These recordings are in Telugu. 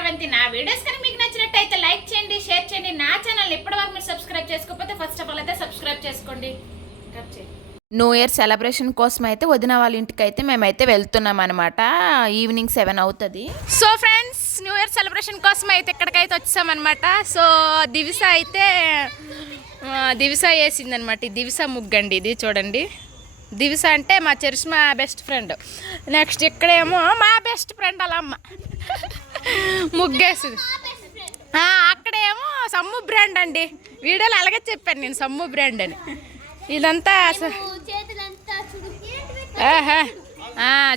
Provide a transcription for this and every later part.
శ్రవంతి. నా వీడియోస్ కనుక మీకు నచ్చినట్టయితే లైక్ చేయండి, షేర్ చేయండి. నా ఛానల్ ఇప్పటివరకు మీరు సబ్స్క్రైబ్ చేసుకోకపోతే ఫస్ట్ ఆఫ్ ఆల్ అయితే సబ్స్క్రైబ్ చేసుకోండి. న్యూ ఇయర్ సెలబ్రేషన్ కోసం అయితే వదిన వాళ్ళ ఇంటికి అయితే మేమైతే వెళ్తున్నాం అనమాట. ఈవినింగ్ 7 అవుతుంది. So friends, new year celebration కోసం అయితే ఇక్కడికైతే వచ్చామన్నమాట. సో దివిస అయితే దివిస వేసిందనమాట. ఈ దివిస ముగ్గండి, ఇది చూడండి. దివిస అంటే మా చరిష్మా బెస్ట్ ఫ్రెండ్. నెక్స్ట్ ఇక్కడేమో మా బెస్ట్ ఫ్రెండ్ అలా అమ్మ ముగ్గేసింది. అక్కడేమో సమ్ము బ్రాండ్ అండి. వీడియోలో అలాగే చెప్పాను నేను, సమ్ము బ్రాండ్ అని. ఇదంతా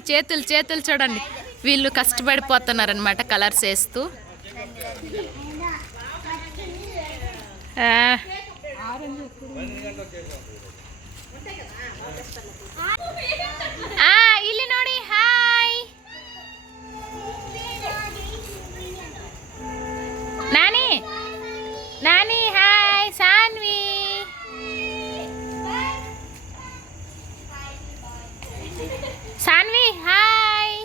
చేతులు చూడండి, వీళ్ళు కష్టపడిపోతున్నారనమాట కలర్స్ వేస్తూ. ಇಲ್ಲಿ ನೋಡಿ. ಹಾಯ್ ನಾನಿ ನಾನಿ. ಹಾಯ್ ಸಾನ್ವಿ. ಸಾನ್ವಿ ಹಾಯ್.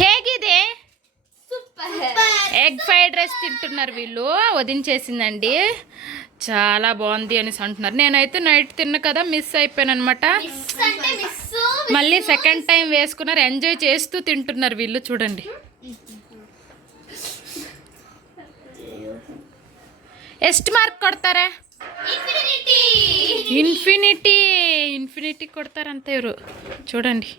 ಹೇಗಿದೆ? ఎగ్ ఫ్రైడ్ రైస్ తింటున్నారు వీళ్ళు. వదిలించేసిందండి, చాలా బాగుంది అనేసి అంటున్నారు. నేనైతే నైట్ తిన్నా కదా, మిస్ అయిపోయాను అనమాట. మళ్ళీ సెకండ్ టైం వేసుకున్నారు, ఎంజాయ్ చేస్తూ తింటున్నారు వీళ్ళు. చూడండి, ಎಷ್ಟು మార్క్ కొడతారా? ఇన్ఫినిటీ కొడతారంత ఎవరు. చూడండి,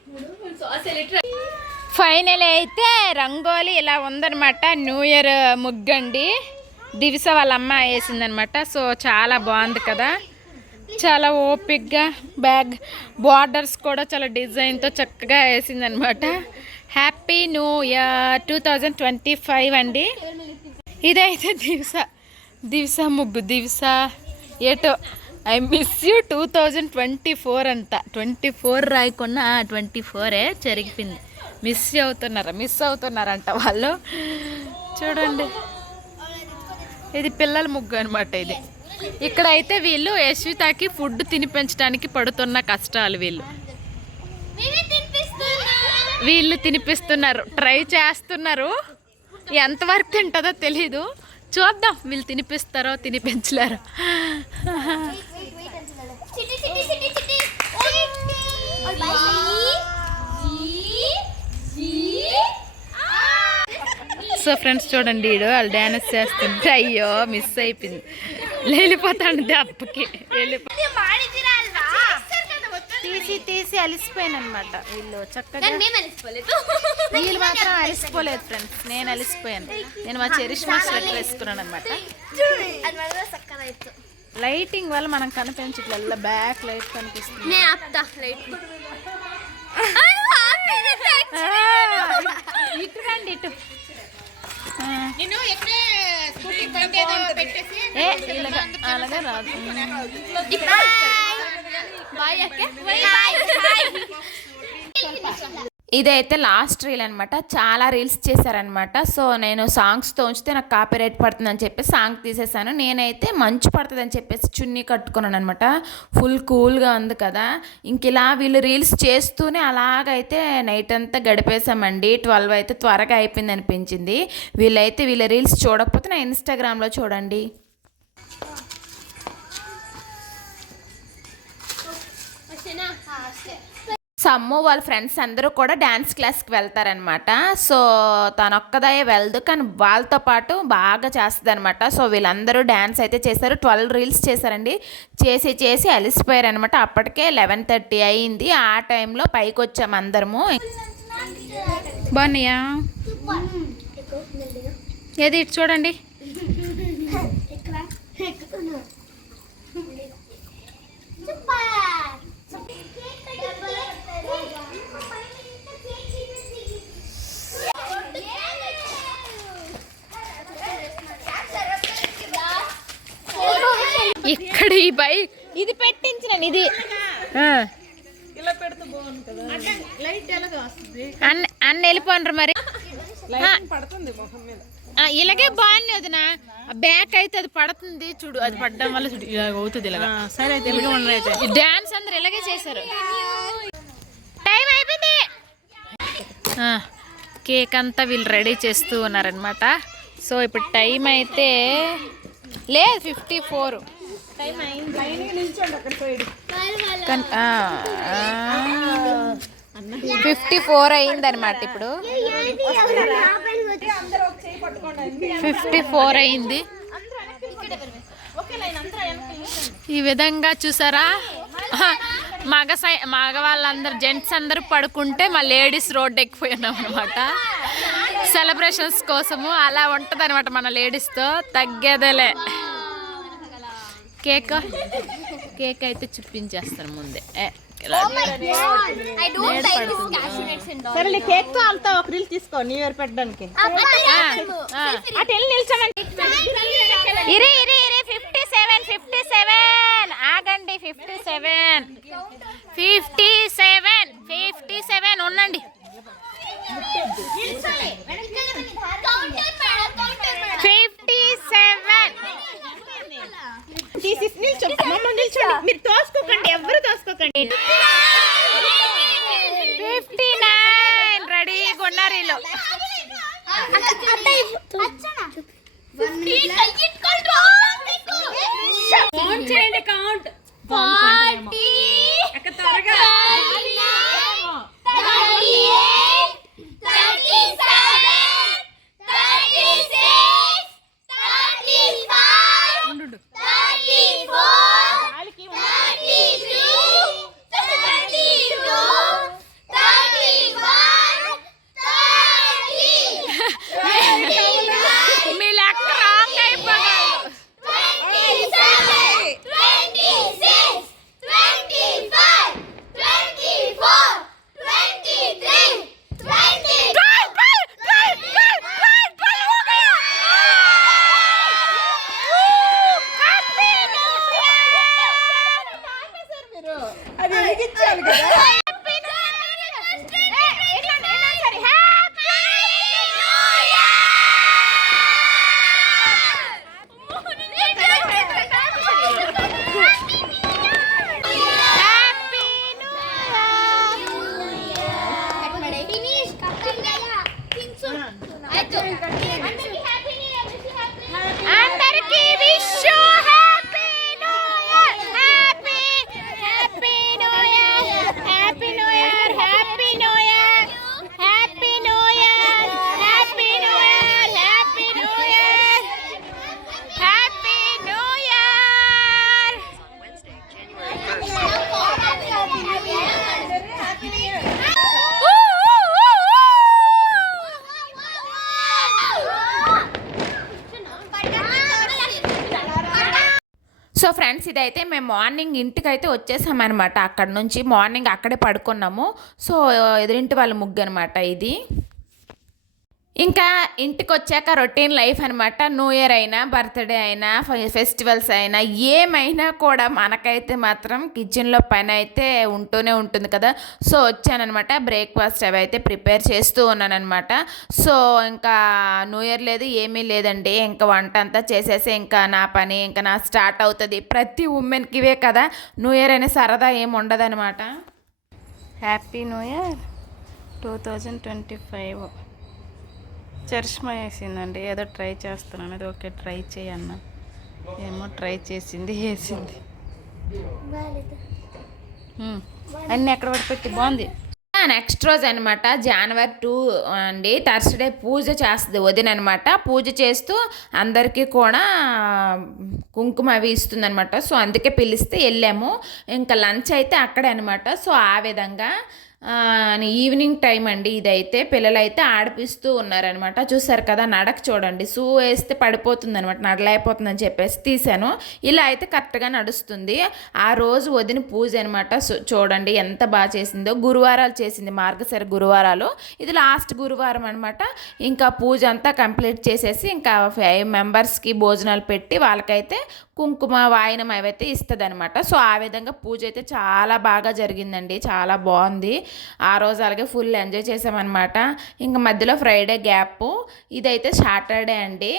ఫైనల్ అయితే రంగోలీ ఇలా ఉందనమాట. న్యూ ఇయర్ ముగ్గండి, దివిస వాళ్ళ అమ్మ వేసిందనమాట. సో చాలా బాగుంది కదా, చాలా ఓపిక్గా. బ్యాగ్ బార్డర్స్ కూడా చాలా డిజైన్తో చక్కగా వేసిందనమాట. హ్యాపీ న్యూ ఇయర్ 2025 అండి. ఇదైతే దివిస ముగ్గు. దివిస ఏటో ఐ మిస్ యూ 2024 అంట. 24 రాయకున్నా 24 జరిగిపోయింది. మిస్ అవుతున్నారంట వాళ్ళు. చూడండి, ఇది పిల్లల ముగ్గు అనమాట. ఇది ఇక్కడైతే వీళ్ళు యశ్వితకి ఫుడ్ తినిపించడానికి పడుతున్న కష్టాలు. వీళ్ళు తినిపిస్తున్నారు, ట్రై చేస్తున్నారు. ఎంతవరకు తింటుందో తెలీదు, చూద్దాం. వీళ్ళు తినిపిస్తారో తినిపించలేరో. సో ఫ్రెండ్స్ చూడండి, వీడు వాళ్ళు డ్యాన్స్ చేస్తుంటే అయ్యో మిస్ అయిపోయింది. వెళ్ళిపోతాడు దెబ్బకి. తీసి అలిసిపోయాను అనమాట. వీళ్ళు చక్కగా, వీళ్ళు మాత్రం అలిసిపోలేదు ఫ్రెండ్స్. నేను అలిసిపోయాను. నేను మా చరిష్మా స్వెటర్ వేసుకున్నాను అనమాట. లైటింగ్ వల్ల మనం కనిపించట్ల, బ్యాక్ లైట్ కనిపిస్తుంది. ఇటు రండి, ఇటు. అలాగా రాదు. ఇదైతే లాస్ట్ రీల్ అనమాట. చాలా రీల్స్ చేశారనమాట. సో నేను సాంగ్స్తో ఉంచితే నాకు కాపీరైట్ పడుతుందని చెప్పి సాంగ్ తీసేసాను. నేనైతే మంచు పడుతుందని చెప్పేసి చున్నీ కట్టుకున్నాను అనమాట. ఫుల్ కూల్గా ఉంది కదా. ఇంక ఇలా వీళ్ళు రీల్స్ చేస్తూనే అలాగైతే నైట్ అంతా గడిపేశామండి. 12 అయితే త్వరగా అయిపోయింది అనిపించింది. వీళ్ళ రీల్స్ చూడకపోతే నా ఇన్స్టాగ్రామ్లో చూడండి. సమ్ము వాళ్ళ ఫ్రెండ్స్ అందరూ కూడా డ్యాన్స్ క్లాస్కి వెళ్తారనమాట. సో తనొక్కదే వెళ్ళదు, కానీ వాళ్ళతో పాటు బాగా చేస్తుంది అనమాట. సో వీళ్ళందరూ డ్యాన్స్ అయితే చేశారు. 12 రీల్స్ చేశారండి. చేసి అలిసిపోయారనమాట. అప్పటికే 11:30 అయింది. ఆ టైంలో పైకి వచ్చాము అందరము. బాగున్నాయా? ఏది ఇటు చూడండి. ఇక్కడ ఈ బైక్ ఇది పెట్టించిన ఇది అన్న వెళ్ళిపోండ్రు మరి ఇలాగే బాగుంది వదిన బ్యాక్ అయితే అది పడుతుంది చూడు అది పడడం వల్ల చూడు ఇలాగ అవుతుంది ఇలాగ సరే అయితే డాన్స్ అందరు ఇలాగే చేశారు టైం అయిపోయింది కేక్ అంతా వీళ్ళు రెడీ చేస్తూ ఉన్నారనమాట సో ఇప్పుడు టైం అయితే లేదు 54 54 అయిందనమాట ఇప్పుడు 54 అయింది ఈ విధంగా చూసారా మగవాళ్ళందరూ జెంట్స్ అందరూ పడుకుంటే మా లేడీస్ రోడ్డు ఎక్కిపోయినాం అనమాట సెలబ్రేషన్స్ కోసము అలా ఉంటుంది అనమాట మన లేడీస్తో తగ్గేదేలే కేక్ అయితే చూపించేస్తాను ముందే సరే కేక్ తో అంతా ఒక రీల్ తీసుకో న్యూ ఇయర్ పెట్టడానికి ఇరి 57 ఆగండి 57 ఉండండి 57 మీరు తోసుకోకండి ఎవరు తోసుకోకండి 59 రెడీ కొన్నారీలో చేయండి కౌంట్ 40 త్వరగా సో ఫ్రెండ్స్ ఇదైతే మేము మార్నింగ్ ఇంటికైతే వచ్చేసామన్నమాట. అక్కడ నుంచి మార్నింగ్ అక్కడే పడుకున్నాము. సో ఎదురింటి వాళ్ళ ముగ్గు అనమాట ఇది. ఇంకా ఇంటికి వచ్చాక రొటీన్ లైఫ్ అనమాట. న్యూ ఇయర్ అయినా, బర్త్డే అయినా, ఫెస్టివల్స్ అయినా ఏమైనా కూడా మనకైతే మాత్రం కిచెన్లో పని అయితే ఉంటూనే ఉంటుంది కదా. సో వచ్చానమాట, బ్రేక్ఫాస్ట్ అవి అయితే ప్రిపేర్ చేస్తూ ఉన్నానమాట. సో ఇంకా న్యూ ఇయర్ లేదు, ఏమీ లేదండి. ఇంకా వంట అంతా చేసేసి ఇంకా నా పని ఇంకా నా స్టార్ట్ అవుతుంది. ప్రతి ఉమెన్కి ఇవే కదా, న్యూ ఇయర్ అనే సరదా ఏమి ఉండదనమాట. Happy new year 2025. చర్ష్మా వేసిందండి, ఏదో ట్రై చేస్తున్నాను. అది ఓకే ట్రై చేయన్న, ఏమో ట్రై చేసింది, వేసింది. అన్నీ ఎక్కడ పడిపెట్టి బాగుంది. నెక్స్ట్ రోజు అనమాట జనవరి 2 అండి, థర్స్డే పూజ చేస్తుంది వదిన అనమాట. పూజ చేస్తూ అందరికీ కూడా కుంకుమ అవి ఇస్తుంది అనమాట. సో అందుకే పిలిస్తే వెళ్ళాము. ఇంకా లంచ్ అయితే అక్కడే అనమాట. సో ఆ విధంగా ఈవినింగ్ టైం అండి ఇదైతే. పిల్లలైతే ఆడిపిస్తూ ఉన్నారనమాట. చూసారు కదా, నడక చూడండి, షూ వేస్తే పడిపోతుంది అనమాట, నడలేకపోతుందని చెప్పేసి తీసాను. ఇలా అయితే కరెక్ట్గా నడుస్తుంది. ఆ రోజు వదిన పూజ అనమాట. చూడండి ఎంత బాగా చేసిందో. గురువారాలు చేసింది, మార్గశిర గురువారాలు. ఇది లాస్ట్ గురువారం అనమాట. ఇంకా పూజ అంతా కంప్లీట్ చేసేసి ఇంకా 5 మెంబర్స్కి భోజనాలు పెట్టి వాళ్ళకైతే కుంకుమ వాయనం అవైతే ఇస్తుంది అనమాట. సో ఆ విధంగా పూజ అయితే చాలా బాగా జరిగిందండి, చాలా బాగుంది. ఆ రోజు అలాగే ఫుల్ ఎంజాయ్ చేసామన్నమాట. ఇంకా మధ్యలో ఫ్రైడే గ్యాప్, ఇదైతే సాటర్డే అండి,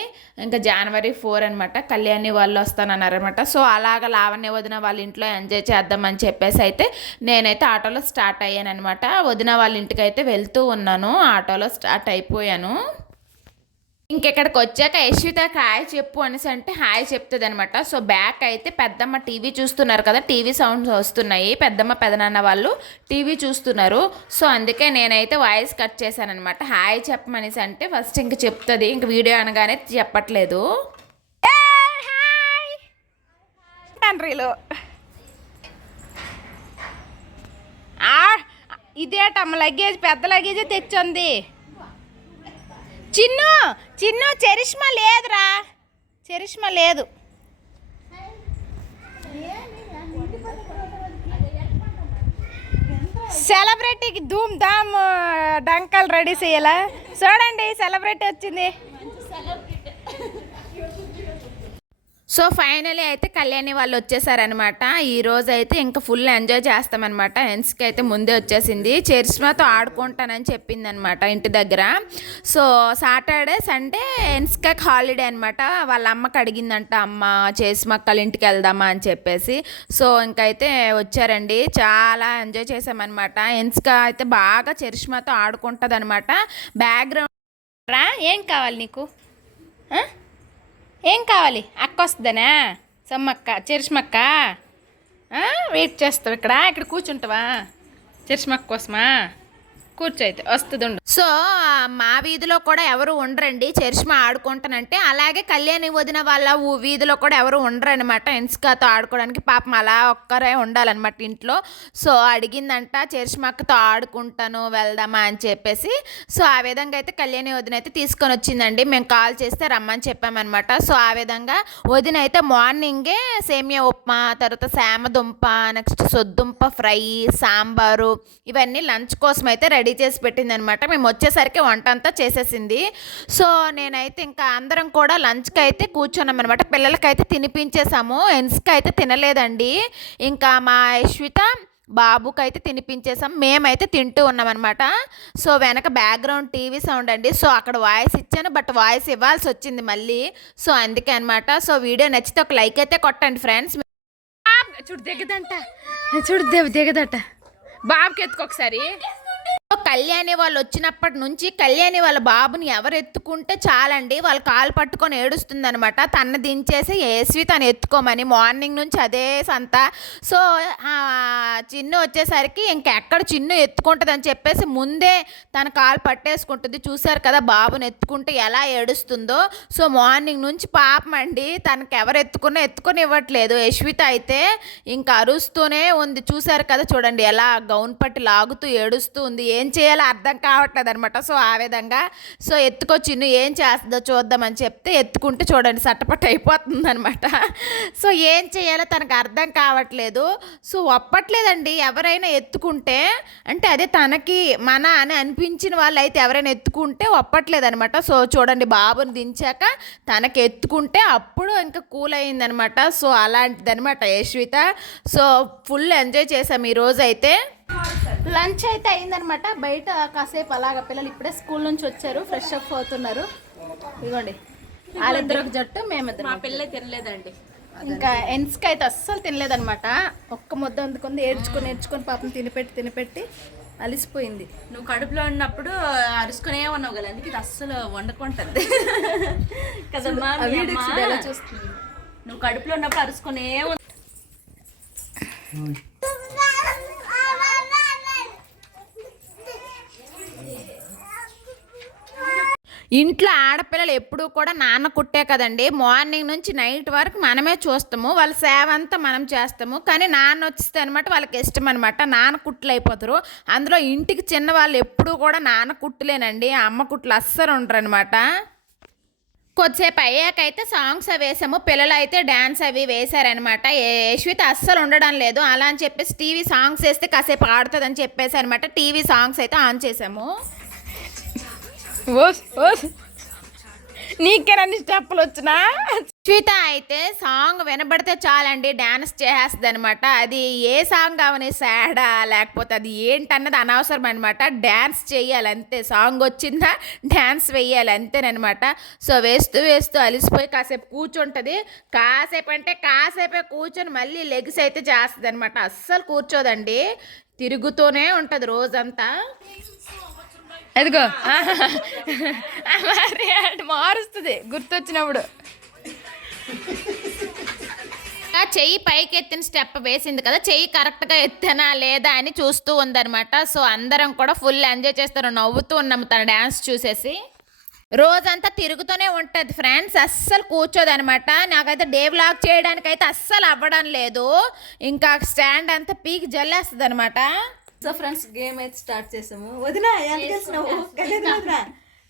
ఇంకా January 4 అనమాట. కళ్యాణి వాళ్ళు వస్తానన్నారనమాట. సో అలాగ లావణ్య వదిన వాళ్ళ ఇంట్లో ఎంజాయ్ చేద్దామని చెప్పేసి అయితే నేనైతే ఆటోలో స్టార్ట్ అయ్యాను అనమాట. వదిన వాళ్ళ ఇంటికి అయితే వెళ్తూ ఉన్నాను, ఆటోలో స్టార్ట్ అయిపోయాను. ఇంకెక్కడికి వచ్చాక యశ్వితకి హాయ్ చెప్పు అనేసి అంటే హాయ్ చెప్తుంది అనమాట. సో బ్యాక్ అయితే పెద్దమ్మ టీవీ చూస్తున్నారు కదా, టీవీ సౌండ్స్ వస్తున్నాయి, పెద్దమ్మ పెదనాన్న వాళ్ళు టీవీ చూస్తున్నారు. సో అందుకే నేనైతే వాయిస్ కట్ చేశాను అనమాట. హాయ్ చెప్పమనేసి అంటే ఫస్ట్ ఇంక చెప్తుంది, ఇంక వీడియో అనగానే చెప్పట్లేదు. తండ్రిలో ఇదేటమ్మ లగేజ్, పెద్ద లగేజే తెచ్చింది. చిన్ను చిన్ను చరిష్మా లేదురా, చరిష్మా లేదు. సెలబ్రిటీకి ధూమ్ ధామ్ డంకల్ రెడీ చేయాలా? చూడండి సెలబ్రిటీ వచ్చింది. సో ఫైనలీ అయితే కళ్యాణి వాళ్ళు వచ్చేసారనమాట. ఈరోజు అయితే ఇంకా ఫుల్ ఎంజాయ్ చేస్తామన్నమాట. హెన్స్కి అయితే ముందే వచ్చేసింది, చరిష్మాతో ఆడుకుంటానని చెప్పింది అనమాట ఇంటి దగ్గర. సో సాటర్డే సండే హెన్స్కి హాలిడే అనమాట. వాళ్ళ అమ్మకి అడిగిందంట, అమ్మ చరిష్మక్కల ఇంటికి వెళ్దామా అని చెప్పేసి. సో ఇంకైతే వచ్చారండి, చాలా ఎంజాయ్ చేసామన్నమాట. హెన్స్కి అయితే బాగా చరిష్మాతో ఆడుకుంటుంది అనమాట. బ్యాక్గ్రౌండ్ రా, ఏం కావాలి నీకు? ఏం కావాలి? అక్క వస్తుందనా? సమ్మక్క, చరిష్మక్క వెయిట్ చేస్తావు ఇక్కడ కూర్చుంటావా? చరిష్మక్క కోసమా? కూర్చో, అయితే వస్తుంది ఉండు. సో మా వీధిలో కూడా ఎవరు ఉండరండి చరిష్మా ఆడుకుంటానంటే, అలాగే కళ్యాణి వదిన వాళ్ళ వీధిలో కూడా ఎవరు ఉండరు అనమాట హెన్స్కాతో ఆడుకోవడానికి. పాపం అలా ఒక్కరే ఉండాలన్నమాట ఇంట్లో. సో అడిగిందంట చరిష్మాక్కతో ఆడుకుంటాను వెళ్దామా అని చెప్పేసి. సో ఆ విధంగా అయితే కళ్యాణి వదిన అయితే తీసుకొని వచ్చిందండి, మేము కాల్ చేస్తే రమ్మని చెప్పామన్నమాట. సో ఆ విధంగా వదిన అయితే మార్నింగే సేమియా ఉప్మా, తర్వాత శామదుంప, నెక్స్ట్ సొద్దుంప ఫ్రై, సాంబారు ఇవన్నీ లంచ్ కోసం అయితే రెడీ చేసి పెట్టింది అనమాట. మేము వచ్చేసరికి వంట అంతా చేసేసింది. సో నేనైతే ఇంకా అందరం కూడా లంచ్కి అయితే కూర్చున్నాం అనమాట. పిల్లలకైతే తినిపించేసాము, హెన్స్కి అయితే తినలేదండి. ఇంకా మా యశ్విత బాబుకి అయితే తినిపించేసాం, మేమైతే తింటూ ఉన్నామన్నమాట. సో వెనక బ్యాక్గ్రౌండ్ టీవీ సౌండ్ అండి. సో అక్కడ వాయిస్ ఇచ్చాను, బట్ వాయిస్ ఇవ్వాల్సి వచ్చింది మళ్ళీ. సో అందుకే అనమాట. సో వీడియో నచ్చితే ఒక లైక్ అయితే కొట్టండి ఫ్రెండ్స్. చూడు దిగదంట, చూడు దిగదట. బాబుకి ఎత్తుకొకసారి. కళ్యాణి వాళ్ళు వచ్చినప్పటి నుంచి కళ్యాణి వాళ్ళ బాబుని ఎవరు ఎత్తుకుంటే చాలండి వాళ్ళు కాలు పట్టుకొని ఏడుస్తుంది అనమాట. తను దించేసి యశ్వి తను ఎత్తుకోమని మార్నింగ్ నుంచి అదే సంత. సో చిన్ను వచ్చేసరికి ఇంకెక్కడ చిన్ను ఎత్తుకుంటుంది అని చెప్పేసి ముందే తన కాలు పట్టేసుకుంటుంది. చూసారు కదా బాబుని ఎత్తుకుంటే ఎలా ఏడుస్తుందో. సో మార్నింగ్ నుంచి పాపం అండి, తనకి ఎవరు ఎత్తుకొని ఇవ్వట్లేదు. యశ్విత అయితే ఇంకా అరుస్తూనే ఉంది. చూసారు కదా, చూడండి ఎలా గౌన్ పట్టి లాగుతూ ఏడుస్తూ ఉంది. ఏం చేయాలో అర్థం కావట్లేదు అనమాట. సో ఆ విధంగా సో ఎత్తుకొచ్చి ఏం చేస్తుందో చూద్దామని చెప్తే ఎత్తుకుంటే చూడండి సట్టపట్ట అయిపోతుంది అనమాట. సో ఏం చేయాలో తనకు అర్థం కావట్లేదు. సో ఒప్పట్లేదండి, ఎవరైనా ఎత్తుకుంటే అంటే అదే తనకి మన అని అనిపించిన వాళ్ళు అయితే ఎవరైనా ఎత్తుకుంటే ఒప్పట్లేదు అనమాట. సో చూడండి బాబుని దించాక తనకి ఎత్తుకుంటే అప్పుడు ఇంకా కూల్ అయిందనమాట. సో అలాంటిది అనమాట యశ్విత. సో ఫుల్ ఎంజాయ్ చేసాం ఈరోజు అయితే. లంచ్ అయితే అయిందనమాట. బయట కాసేపు అలాగా పిల్లలు ఇప్పుడే స్కూల్ నుంచి వచ్చారు, ఫ్రెష్ అప్ అవుతున్నారు. ఇదిగోండి వాళ్ళిద్దరు ఒక జట్టు, మేమిద్దరు. మా పిల్ల తినలేదండి, ఇంకా ఎన్స్కి అయితే అస్సలు తినలేదనమాట. ఒక్క ముద్ద అందుకుంది, ఏడ్చుకొని పాపం తినిపెట్టి అలిసిపోయింది. నువ్వు కడుపులో ఉన్నప్పుడు అరుసుకునే ఉన్నావు కదా, అందుకే ఇది అస్సలు వండుకుంటుంది కదమ్మా. ఎలా చూస్తుంది? నువ్వు కడుపులో ఉన్నప్పుడు అరుసుకునే ఇంట్లో ఆడపిల్లలు ఎప్పుడూ కూడా నాన్న కుట్టే కదండి. మార్నింగ్ నుంచి నైట్ వరకు మనమే చూస్తాము, వాళ్ళ సేవ అంతా మనం చేస్తాము. కానీ నాన్న వచ్చిస్తే అనమాట వాళ్ళకి ఇష్టం అనమాట, నాన్న కుట్లు అయిపోతారు. అందులో ఇంటికి చిన్న వాళ్ళు ఎప్పుడూ కూడా నాన్న కుట్టులేనండి, అమ్మ కుట్లు అస్సలు ఉండరు అనమాట. కొద్దిసేపు అయ్యాకైతే సాంగ్స్ అవి వేసాము, పిల్లలు అయితే డ్యాన్స్ అవి వేశారనమాట. యశ్విత అస్సలు ఉండడం లేదు, అలా అని చెప్పేసి టీవీ సాంగ్స్ వేస్తే కాసేపు ఆడుతుంది అని చెప్పేసి అనమాట టీవీ సాంగ్స్ అయితే ఆన్ చేసాము. నీకేనన్ని స్టెప్పులు వచ్చినా శ్వేత అయితే సాంగ్ వినబడితే చాలండి డ్యాన్స్ చేసేస్తుంది అనమాట. అది ఏ సాంగ్ అవని సాడా లేకపోతే అది ఏంటన్నది అనవసరం అనమాట. డ్యాన్స్ చేయాలి అంతే. సాంగ్ వచ్చిందా డ్యాన్స్ వేయాలి అంతేనమాట. సో వేస్తూ వేస్తూ అలిసిపోయి కాసేపు కూర్చుంటుంది. కాసేపు అంటే కాసేపే కూర్చొని మళ్ళీ లెగ్స్ అయితే చేస్తుంది అనమాట. అస్సలు కూర్చోదండి, తిరుగుతూనే ఉంటుంది రోజంతా. అదిగో మారుస్తుంది గుర్తొచ్చినప్పుడు. చెయ్యి పైకి ఎత్తిన స్టెప్ వేసింది కదా, చెయ్యి కరెక్ట్గా ఎత్తానా లేదా అని చూస్తూ ఉందనమాట. సో అందరం కూడా ఫుల్ ఎంజాయ్ చేస్తారు, నవ్వుతూ ఉన్నాము తన డ్యాన్స్ చూసేసి. రోజంతా తిరుగుతూనే ఉంటుంది ఫ్రెండ్స్, అస్సలు కూర్చోదనమాట. నాకైతే డే వ్లాగ్ చేయడానికి అయితే అస్సలు అవ్వడం లేదు. ఇంకా స్టాండ్ అంతా పీకి జల్లేస్తుంది అనమాట. సో ఫ్రెండ్స్ గేమ్ అయితే స్టార్ట్ చేసాము. వదినా ఎంత గెలిచినావు?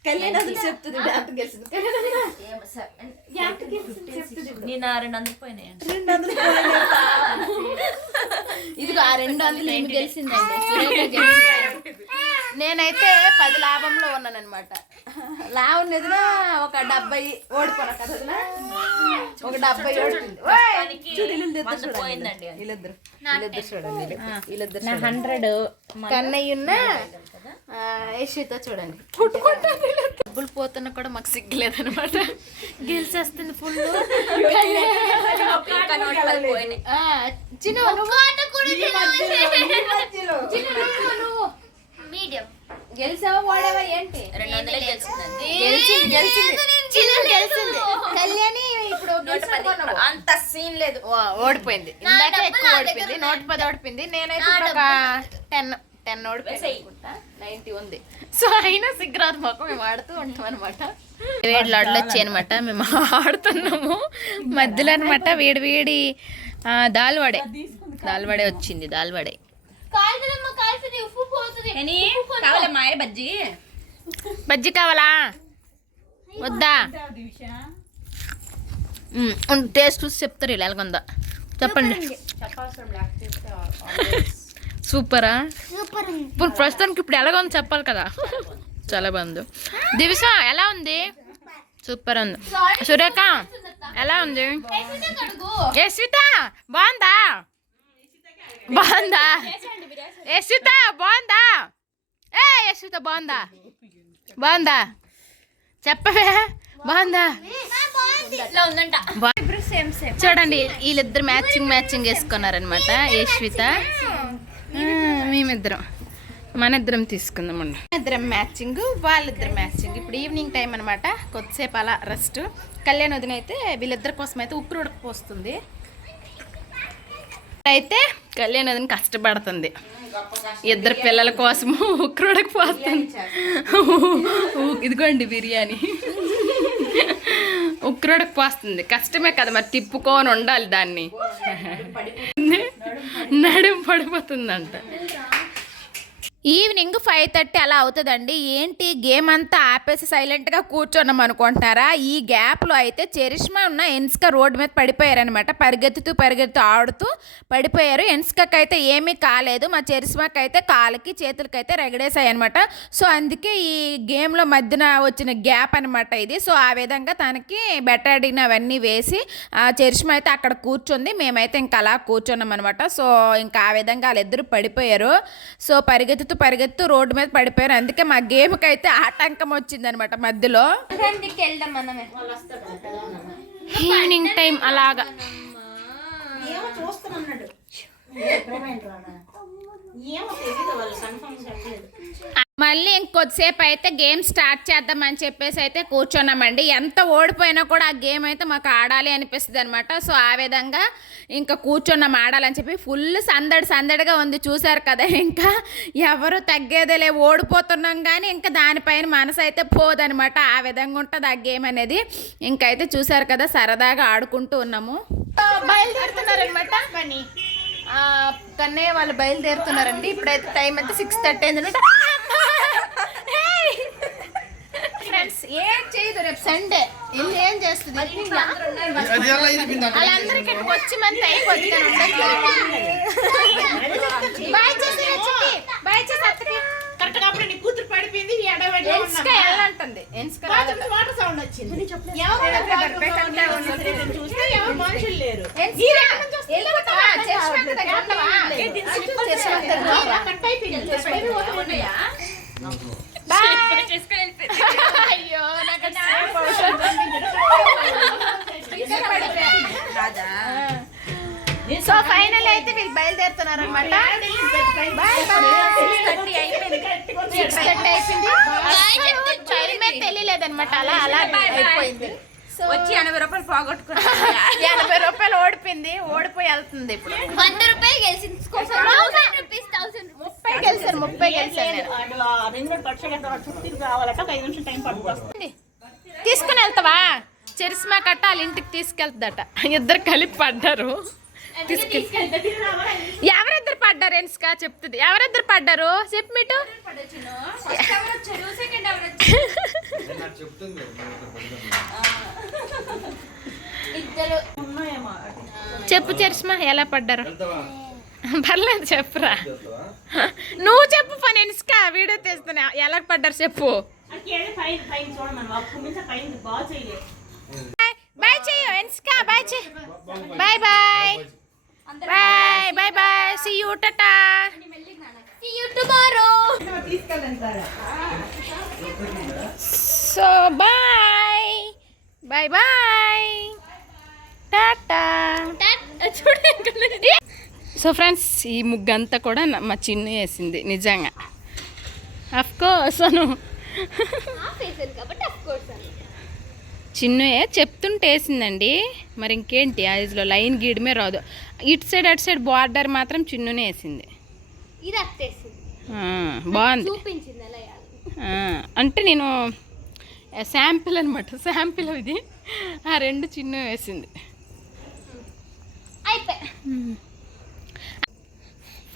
కళ్యాణ్ చెప్తుంది నేను 200 పోయినాయండి. ఇదిగో ఆ 200 ఏమి గెలిచిందండి, సురేఖ గెలిచింది. నేనైతే 10 లాభంలో ఉన్నానమాట. లాభం ఎదురా ఒక 70 ఓడిపోయినా కదా, ఒక 70 ఓడిపోయింది. వీళ్ళిద్దరు చూడండి, వీళ్ళిద్దరు 100 కన్నయ్యున్న యశ్విత చూడండి డబ్బులు పోతున్నా కూడా మాకు సిగ్గులేదనమాట. గెలిచేస్తుంది ఫుల్. గెలిసావా ఓడావా ఏంటి? 200 గెలిచిందండి. గెలిచింది కళ్యాణి. ఇప్పుడు అంత సీన్ లేదు, ఓడిపోయింది. ఇందాక ఎక్కువ ఓడిపోయింది, 110 ఓడిపోయింది. నేనైతే ఒక 10 ఓడిపోయింది, 90 ఉంది. సో అయినా సిగ్గురాదు మాకు, మేము ఆడుతూ ఉంటాం అనమాట. వేడి లడ్లు వచ్చాయి అనమాట, మేము ఆడుతున్నాము మధ్యలో అనమాట. వేడి వేడి దాల్వడే వచ్చింది. దాల్వడే బజ్జీ కావాలా వద్దా? టేస్ట్ చూసి చెప్తారు ఇలా ఎలాగొందా చెప్పండి. సూపరా? ఇప్పుడు ప్రస్తుతానికి ఇప్పుడు ఎలాగ ఉంది చెప్పాలి కదా. చాలా బాగుంది. దివిష ఎలా ఉంది? సూపర్ ఉంది. సురేఖ ఎలా ఉంది? యశ్విత బాగుందా? బాగుందా యశ్విత? బాగుందా? యశ్విత బాగుందా? బాగుందా చెప్పవే, బాగుందా? చూడండి వీళ్ళిద్దరు మ్యాచింగ్ వేసుకున్నారనమాట. యశ్విత మేమిద్దరం మన ఇద్దరం తీసుకుందామండి. ఇద్దరం మ్యాచింగ్, వాళ్ళిద్దరు మ్యాచింగ్. ఇప్పుడు ఈవినింగ్ టైం అనమాట, కొద్దిసేపు అలా రెస్ట్. కళ్యాణ్ వదిన అయితే వీళ్ళిద్దరి కోసం అయితే ఉక్కు ఉడకపోస్తుంది. అయితే కళ్యాణ్ వదిన కష్టపడుతుంది, ఇద్దరు పిల్లల కోసము ఉక్కు ఉడకపోస్తుంది. ఇదిగోండి బిర్యానీ ఉక్కు ఉడకపోస్తుంది. కష్టమే కదా మరి, తిప్పుకొని ఉండాలి దాన్ని. నడుము పడిపోతుందంట. ఈవినింగ్ 5:30 అలా అవుతుందండి. ఏంటి గేమ్ అంతా ఆపేసి సైలెంట్గా కూర్చున్నాం అనుకుంటున్నారా? ఈ గ్యాప్లో అయితే చరిష్మా ఉన్న ఎన్స్కా రోడ్డు మీద పడిపోయారనమాట. పరిగెత్తుతూ ఆడుతూ పడిపోయారు. ఎన్స్కాకి అయితే ఏమీ కాలేదు, మా చరిష్మాకి అయితే కాళ్ళకి చేతులకి అయితే రెగడేసాయి అనమాట. సో అందుకే ఈ గేమ్లో మధ్యన వచ్చిన గ్యాప్ అనమాట ఇది. సో ఆ విధంగా తనకి బెటాడిన్ అవన్నీ వేసి చరిష్మా అయితే అక్కడ కూర్చుంది, మేమైతే ఇంకా అలా కూర్చున్నాం అనమాట. సో ఇంకా ఆ విధంగా వాళ్ళిద్దరూ పడిపోయారు. సో పరిగెత్తు రోడ్డు మీద పడిపోయారు. అందుకే మా గేమ్కి అయితే ఆటంకం వచ్చిందనమాట మధ్యలో. ఈవినింగ్ టైం అలాగా మళ్ళీ ఇంకొద్దిసేపు అయితే గేమ్ స్టార్ట్ చేద్దామని చెప్పేసి అయితే కూర్చున్నామండి. ఎంత ఓడిపోయినా కూడా ఆ గేమ్ అయితే మాకు ఆడాలి అనిపిస్తుంది అనమాట. సో ఆ విధంగా ఇంకా కూర్చున్నాం ఆడాలని చెప్పి. ఫుల్ సందడిగా ఉంది, చూసారు కదా. ఇంకా ఎవరు తగ్గేదేలే, ఓడిపోతున్నాం కానీ ఇంకా దానిపైన మనసు అయితే పోదనమాట. ఆ విధంగా ఉంటుంది ఆ గేమ్ అనేది. ఇంకైతే చూసారు కదా, సరదాగా ఆడుకుంటూ ఉన్నాము. బయలుదేరుతున్నారనమాట. కన్నయ్య వాళ్ళు బయలుదేరుతున్నారండి. ఇప్పుడైతే టైం అయితే 6:30 అయిందనమాట. ఫ్రెండ్స్ ఏం చేయదు, రేపు సండే ఇల్లు ఏం చేస్తుంది వాళ్ళందరికీ ఇక్కడికి వచ్చి మంది అయిపోతుంది. బాయ్ చేసి బాయ్ చేసి అత్తకి కరెక్ట్గా అప్పుడు నీ కూతురు పడిపోయింది, ఎన్స్కా వెళ్ళంటుంది. ఎన్స్కా వాటర్ సౌండ్ వచ్చింది. వచ్చింది. చూస్తే ఎవరు మనుషులు లేరు. అయ్యో నాకు సో ఫైనల్ అయితే వీళ్ళు బయలుదేరుతున్నారు అనమాట. టైమే తెలియలేదన్నమాట, అలా అలా అయిపోయింది. వచ్చి 80 రూపాయలు పోగొట్టుకున్నా. 80 రూపాయలు ఓడిపోయింది, ఓడిపోయి వెళ్తుంది ఇప్పుడు. 100 రూపాయలు గెలిచింది. 30 గెలిచారు, 30 గెలిచారు నేను. తీసుకుని వెళ్తావా? చరిస్మా కట్ట వాళ్ళ ఇంటికి తీసుకెళ్తుందట. ఇద్దరు కలిపి పడ్డారు. ఎవరిద్దరు పడ్డారు? ఎన్స్కా చెప్తుంది. ఎవరిద్దరు పడ్డారు చెప్పు మీటు. చెప్పు చరిస్మా ఎలా పడ్డారు? పర్లేదు చెప్పురా. నువ్వు చెప్పు పని ఎన్స్కా, వీడియో తీస్తున్నా. ఎలా పడ్డారు చెప్పు. బాయ్ చెయ్యు ఎన్స్కా, బాయ్ చెయ్యి. Bye bye bye bye bye. See you, tata. See you tomorrow. So bye bye bye tata. So friends, ఈ ముగ్గంతా కూడా మా చిన్ను వేసింది నిజంగా. అఫ్ కోర్స్ అను చిన్నుయే చెప్తుంటే వేసిందండి. మరి ఇంకేంటి, ఆ ఏజ్లో లైన్ గీయడమే రాదు. ఇటు సైడ్ అటు సైడ్ బార్డర్ మాత్రం చిన్నునే వేసింది. బాగుంది. అంటే నేను శాంపిల్ అనమాట, శాంపిల్ ఇది. ఆ రెండు చిన్ను వేసింది.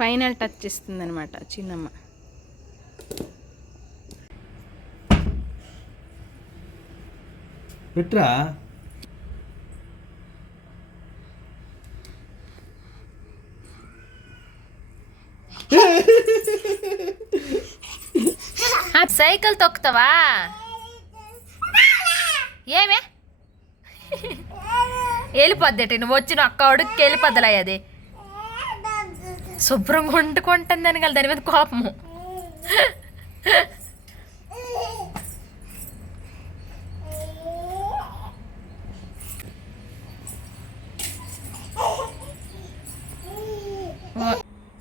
ఫైనల్ టచ్ ఇస్తుంది అనమాట చిన్నమ్మ. పెట్రా సైకిల్ తొక్కుతావా? ఏమే వెళ్ళిపోద్దేటి నువ్వు వచ్చిన అక్క అడుగుకి వెళ్ళిపోద్దలా. అది శుభ్రంగా వండుకుంటుందని కదా దాని మీద కోపము.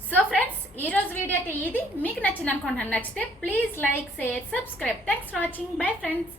సో ఫ్రెండ్స్, ఈ రోజు వీడియో అయితే ఇది. మీకు నచ్చింది అనుకుంటున్నాను. నచ్చితే please like, share, subscribe. Thanks for watching. Bye friends.